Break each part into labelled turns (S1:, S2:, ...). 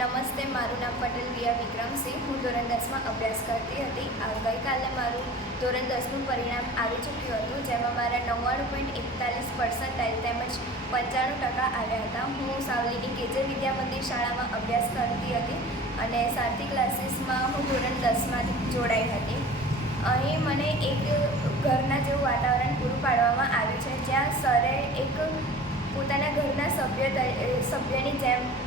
S1: નમસ્તે, મારું નામ પટેલ રિયા વિક્રમસિંહ. હું ધોરણ દસમાં અભ્યાસ કરતી હતી. ગઈકાલે મારું ધોરણ દસનું પરિણામ આવી ચૂક્યું હતું, જેમાં મારા નવ્વાણું પોઈન્ટ એકતાલીસ પર્સન્ટાઇલ તેમજ પંચાણું ટકા આવ્યા હતા. હું સાવલીની કેજે વિદ્યા મંદિર શાળામાં અભ્યાસ કરતી હતી અને સારથી ક્લાસીસમાં હું ધોરણ દસમાં જોડાઈ હતી. અહીં મને એક ઘરના જેવું વાતાવરણ પૂરું પાડવામાં આવ્યું છે, જ્યાં સરે એક પોતાના ઘરના સભ્ય સભ્યની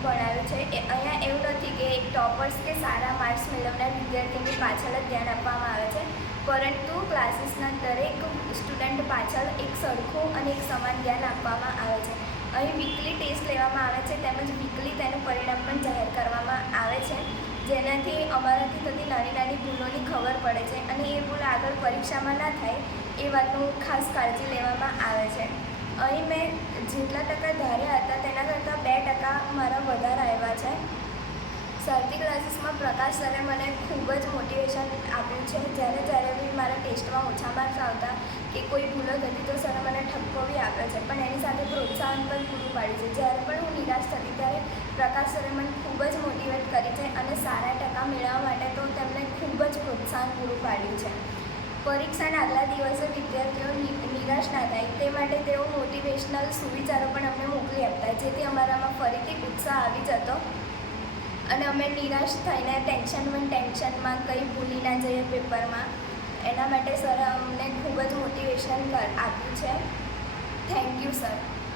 S1: ભણાવ્યું છે એ અહીંયા એવું નથી કે એક ટોપર્સ કે સારા માર્ક્સ મેળવનાર વિદ્યાર્થીની પાછળ જ ધ્યાન આપવામાં આવે છે. પરંતુ ક્લાસીસના દરેક સ્ટુડન્ટ પાછળ એક સરખું અને એક સમાન ધ્યાન આપવામાં આવે છે. અહીં વીકલી ટેસ્ટ લેવામાં આવે છે તેમજ વીકલી તેનું પરિણામ પણ જાહેર કરવામાં આવે છે. જેનાથી અમારાથી થતી નાની નાની ભૂલોની ખબર પડે છે અને એ ભૂલ આગળ પરીક્ષામાં ના થાય એ વાતનું ખાસ કાળજી લેવામાં આવે છે. અહીં મેં જેટલા ટકા ધાર્યા હતા તેના કરતાં બે ટકા મારા વધારે આવ્યા છે સારથી ક્લાસીસમાં પ્રકાશ સરે મને ખૂબ જ મોટિવેશન આપ્યું છે. જ્યારે જ્યારે બી મારા ટેસ્ટમાં ઓછા માર્ક્સ આવતા કે કોઈ ભૂલો થતી તો સરે મને ઠપકો બી આપ્યો છે. પણ એની સાથે પ્રોત્સાહન પણ પૂરું પાડ્યું છે. જ્યારે પણ હું નિરાશ થતી ત્યારે પ્રકાશ સરે મને ખૂબ જ મોટિવેટ કરી છે અને સારા ટકા મેળવવા માટે તો તેમણે ખૂબ જ પ્રોત્સાહન પૂરું પાડ્યું છે. પરીક્ષાના આગલા દિવસે વિદ્યાર્થીઓ નિરાશ ના થાય. તે માટે તેઓ મોટિવેશનલ સુવિચારો પણ અમને મોકલી આપતા, જેથી અમારામાં ફરીથી ઉત્સાહ અને અમે નિરાશ થઈને ટેન્શનમાં ટેન્શનમાં કંઈ ભૂલી ના જઈએ પેપરમાં. એના માટે સર અમને ખૂબ જ મોટિવેશન આપ્યું છે. Thank you sir